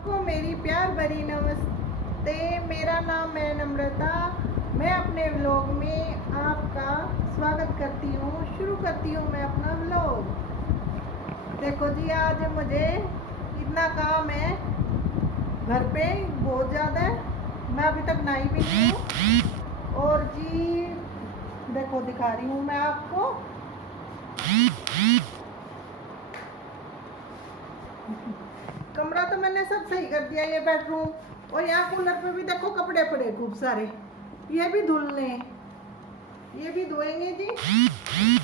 को मेरी प्यार भरी नमस्ते। मेरा नाम है नम्रता। मैं अपने व्लॉग में आपका स्वागत करती हूँ। शुरू करती हूँ मैं अपना व्लॉग। देखो जी, आज मुझे इतना काम है घर पे, बहुत ज़्यादा है। मैं अभी तक नहाई भी नहीं हूँ। और जी देखो, दिखा रही हूँ मैं आपको। कमरा तो मैंने सब सही कर दिया, ये बेडरूम। और यहाँ कूलर पे भी देखो कपड़े पड़े खूब सारे, ये भी धुलने, ये भी धोएंगे जी।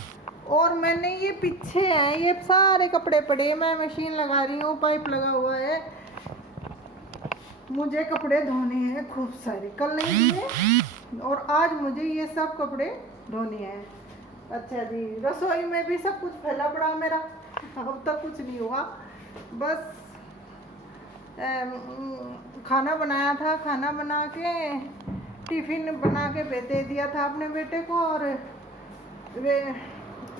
और मैंने ये पीछे है, ये सारे कपड़े पड़े, मैं मशीन लगा रही हूँ, पाइप लगा हुआ है। मुझे कपड़े धोने हैं खूब सारे, कल नहीं धोए और आज मुझे ये सब कपड़े धोने हैं। अच्छा जी, रसोई में भी सब कुछ फैला पड़ा मेरा, अब तक कुछ नहीं हुआ। बस खाना बनाया था, खाना बना के टिफ़िन बना के दे दिया था अपने बेटे को। और वे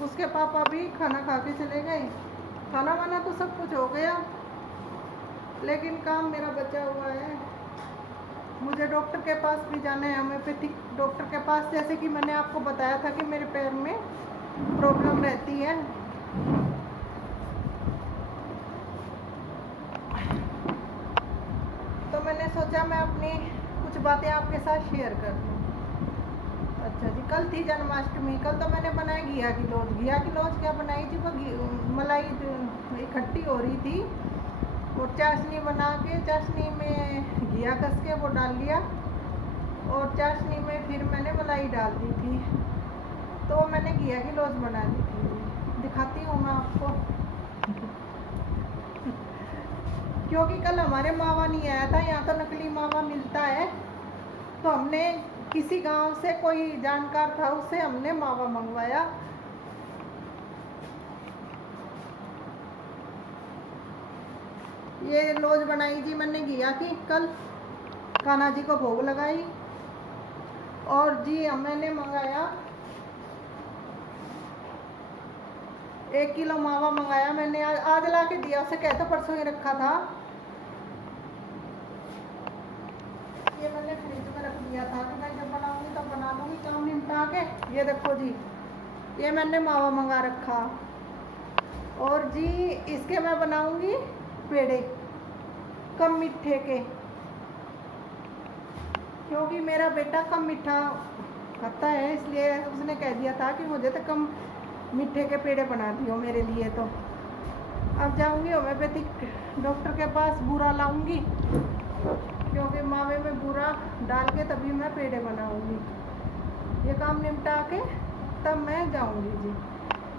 उसके पापा भी खाना खा के चले गए। खाना वाना तो सब कुछ हो गया, लेकिन काम मेरा बचा हुआ है। मुझे डॉक्टर के पास भी जाना है, होम्योपैथिक डॉक्टर के पास। जैसे कि मैंने आपको बताया था कि मेरे पैर में प्रॉब्लम रहती है। तो मैंने सोचा मैं अपनी कुछ बातें आपके साथ शेयर कर दूँ। अच्छा जी, कल थी जन्माष्टमी। कल तो मैंने बनाई घिया की लोज। घिया की लोज क्या बनाई थी, वो मलाई इकट्ठी हो रही थी और चाशनी बना के, चाशनी में घिया कस के वो डाल लिया और चाशनी में फिर मैंने मलाई डाल दी थी। तो मैंने घिया की लोज बना दी थी। दिखाती हूँ मैं आपको। क्योंकि कल हमारे मावा नहीं आया था, यहाँ तो नकली मावा मिलता है। तो हमने किसी गांव से, कोई जानकार था, उससे हमने मावा मंगवाया। ये लोज बनाई जी मैंने घिया की, कल कान्हा जी को भोग लगाई। और जी मैंने मंगाया 1 किलो मावा मंगाया मैंने। आज ला के दिया, उसे कहते परसों ही रखा था। ये मैंने फ्रिज में रख दिया था कि मैं जब बनाऊंगी तब बना लूँगी, काम निपटा के। ये देखो जी, ये मैंने मावा मंगा रखा। और जी इसके मैं बनाऊंगी पेड़े, कम मीठे के, क्योंकि मेरा बेटा कम मीठा खाता है। इसलिए उसने कह दिया था कि मुझे तो कम मीठे के पेड़े बना दियो मेरे लिए। तो अब जाऊंगी होम्योपैथिक डॉक्टर के पास, बूरा लाऊंगी, क्योंकि मावे में बूरा डाल के तभी मैं पेड़े बनाऊंगी। ये काम निपटा के तब मैं जाऊंगी जी,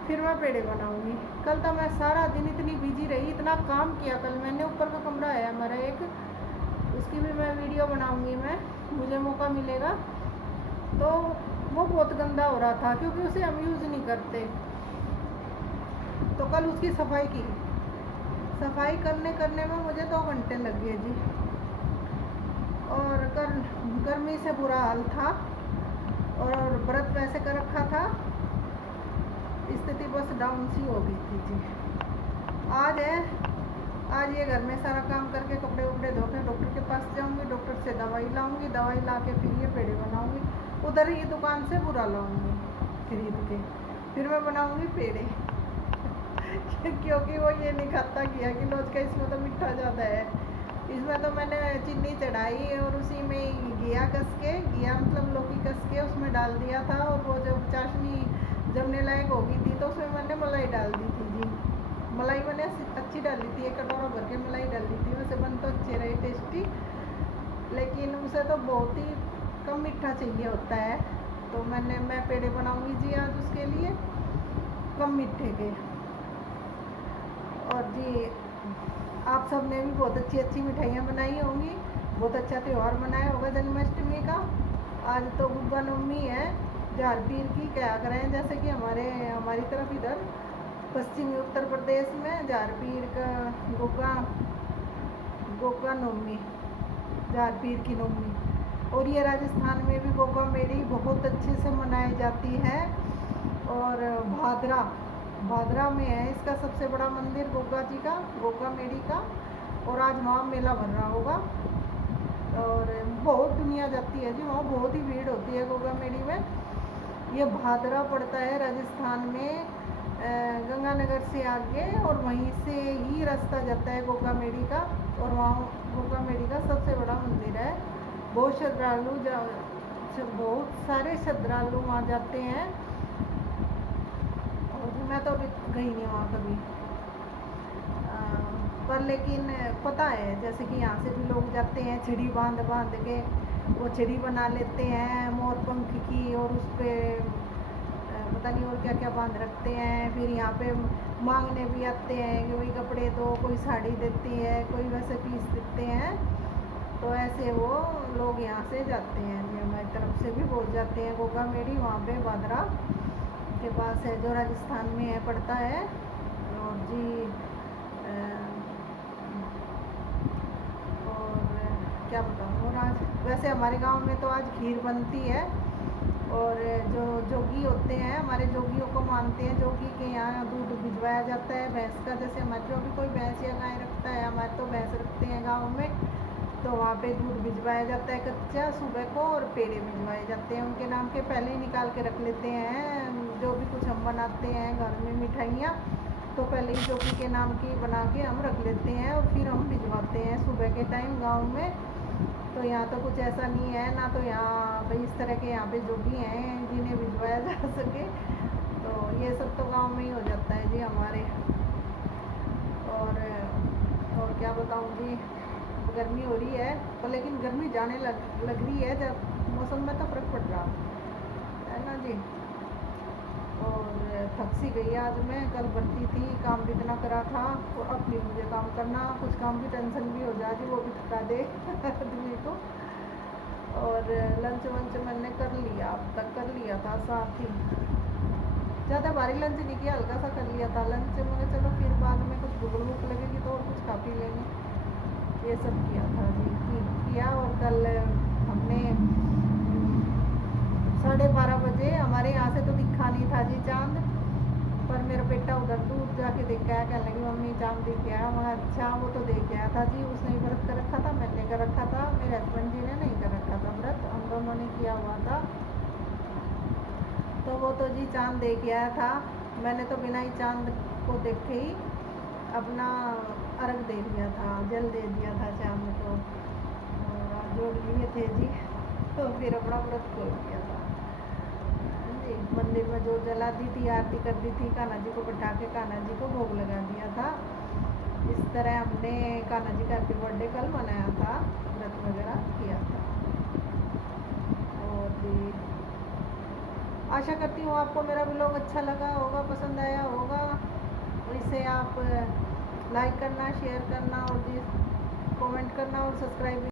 फिर मैं पेड़े बनाऊंगी। कल तो मैं सारा दिन इतनी बिजी रही, इतना काम किया कल मैंने। ऊपर का कमरा है हमारा एक, उसकी भी मैं वीडियो बनाऊंगी, मैं मुझे मौका मिलेगा तो। वो बहुत गंदा हो रहा था क्योंकि उसे हम यूज़ नहीं करते। तो कल उसकी सफाई की, सफाई करने में मुझे 2 घंटे लग गए जी। और गर्मी से बुरा हाल था और व्रत वैसे कर रखा था, स्थिति बस डाउन सी हो गई थी जी। आज है, आज ये घर में सारा काम करके कपड़े वपड़े धो के डॉक्टर के पास जाऊंगी, डॉक्टर से दवाई लाऊंगी, दवाई ला के फिर ये पेड़े बनाऊंगी। उधर ही दुकान से बुरा लाऊंगी खरीद के, फिर मैं बनाऊंगी पेड़े। क्योंकि वो ये नहीं खाता घिया की लोज का, इसमें तो मीठा ज़्यादा है। इसमें तो मैंने चीनी चढ़ाई और उसी में घिया कस के, घिया मतलब लौकी कस के उसमें डाल दिया था। और वो जब चाशनी जमने लायक हो गई थी तो उसमें मैंने मलाई डाल दी थी जी। मलाई मैंने अच्छी डाली थी, 1 कटोरा भर के मलाई डाली थी। वैसे बन तो अच्छे रहे, टेस्टी, लेकिन उसे तो बहुत ही कम मीठा चाहिए होता है। तो मैं पेड़े बनाऊंगी जी आज उसके लिए, कम मीठे के। और जी आप सब ने भी बहुत अच्छी अच्छी मिठाइयाँ बनाई होंगी, बहुत अच्छा त्यौहार मनाया होगा जन्माष्टमी का। आज तो गुग्गा नवमी है, जार पीर की क्या करें। जैसे कि हमारी तरफ इधर पश्चिमी उत्तर प्रदेश में जार पीर का गोगा नवमी, जार पीर की नवमी। और ये राजस्थान में भी गोगा मेड़ी बहुत अच्छे से मनाई जाती है। और भादरा में है इसका सबसे बड़ा मंदिर, गोगा जी का, गोगा मेड़ी का। और आज वहाँ मेला भर रहा होगा और बहुत दुनिया जाती है जी, वहाँ बहुत ही भीड़ होती है गोगा मेड़ी में। ये भादरा पड़ता है राजस्थान में, गंगानगर से आगे, और वहीं से ही रास्ता जाता है गोगा मेड़ी का। और वहाँ गोगा मेड़ी का सबसे बड़ा मंदिर है। बहुत सारे श्रद्धालु वहाँ जाते हैं। और मैं तो अभी गई नहीं वहाँ कभी, पर लेकिन पता है जैसे कि यहाँ से भी लोग जाते हैं छिड़ी बांध बांध के, वो छिड़ी बना लेते हैं मोर पंख की, और उस पर पता नहीं और क्या क्या बांध रखते हैं। फिर यहाँ पे मांगने भी आते हैं कि वही कपड़े दो, कोई साड़ी देती है, कोई वैसे पीस देते हैं। तो ऐसे वो लोग यहाँ से जाते हैं जी, हमारी तरफ से भी बहुत जाते हैं गोगा मेड़ी। वहाँ पे भादरा के पास है, जो राजस्थान में है पड़ता है। और जी और क्या बताऊँ, और आज वैसे हमारे गांव में तो आज खीर बनती है। और जो जोगी होते हैं, हमारे जोगियों को मानते हैं, जोगी के यहाँ दूध भिजवाया जाता है भैंस का। जैसे हमारे जो भी कोई भैंस या गाय रखता है, हमारे तो भैंस रखते हैं गाँव में, तो वहाँ पे दूध भिजवाया जाता है कच्चा सुबह को, और पेड़े भिजवाए जाते हैं उनके नाम के। पहले ही निकाल के रख लेते हैं, जो भी कुछ हम बनाते हैं घर में मिठाइयाँ, तो पहले ही जोगी के नाम की बना के हम रख लेते हैं, और फिर हम भिजवाते हैं सुबह के टाइम गाँव में। तो यहाँ तो कुछ ऐसा नहीं है ना, तो यहाँ भाई इस तरह के यहाँ पे जोगी हैं जिन्हें भिजवाया जा सके। तो ये सब तो गांव में ही हो जाता है जी हमारे। और क्या बताऊँ जी, गर्मी हो रही है, तो लेकिन गर्मी जाने लग रही है, जब मौसम में तो फर्क पड़ रहा है ना जी। और थक सी गई आज मैं, कल भर्ती थी, काम भी इतना करा था, और अब भी मुझे काम करना, कुछ काम की टेंशन भी हो जाती, वो भी थका दे आदमी को। और लंच वंच मैंने कर लिया, अब तक कर लिया था साथ ही, ज़्यादा भारी लंच नहीं किया, हल्का सा कर लिया था लंच। मैंने चलो फिर बाद में कुछ भूख भूख लगेगी तो और कुछ खा पी लेंगे, ये सब किया था जी किया। और कल हमने 12:30 बजे, हमारे यहाँ से तो दिखा नहीं था जी चांद, पर मेरा बेटा उधर दूर जाके देख के आया, कहने लगी मम्मी चांद देख के आया। मैं अच्छा, वो तो देख गया था जी, उसने ही व्रत कर रखा था, मैंने कर रखा था, मेरे हस्बैंड जी ने नहीं कर रखा था व्रत, हम दोनों ने किया हुआ था। तो वो तो जी चांद देख गया था, मैंने तो बिना ही चांद को देखे ही अपना अर्घ दे दिया था, जल दे दिया था चांद को, जोड़ लिए थे जी। तो फिर अपना व्रत खोल दिया था जी। मंदिर में जो जला दी थी, आरती कर दी थी, कान्हा जी को बैठा के कान्हा जी को भोग लगा दिया था। इस तरह हमने कान्हा जी का हैप्पी बर्थडे कल मनाया था, व्रत वगैरह किया था। और जी आशा करती हूँ आपको मेरा व्लॉग अच्छा लगा होगा, पसंद आया होगा। और इसे आप लाइक करना, शेयर करना, और जी कमेंट करना, और सब्सक्राइब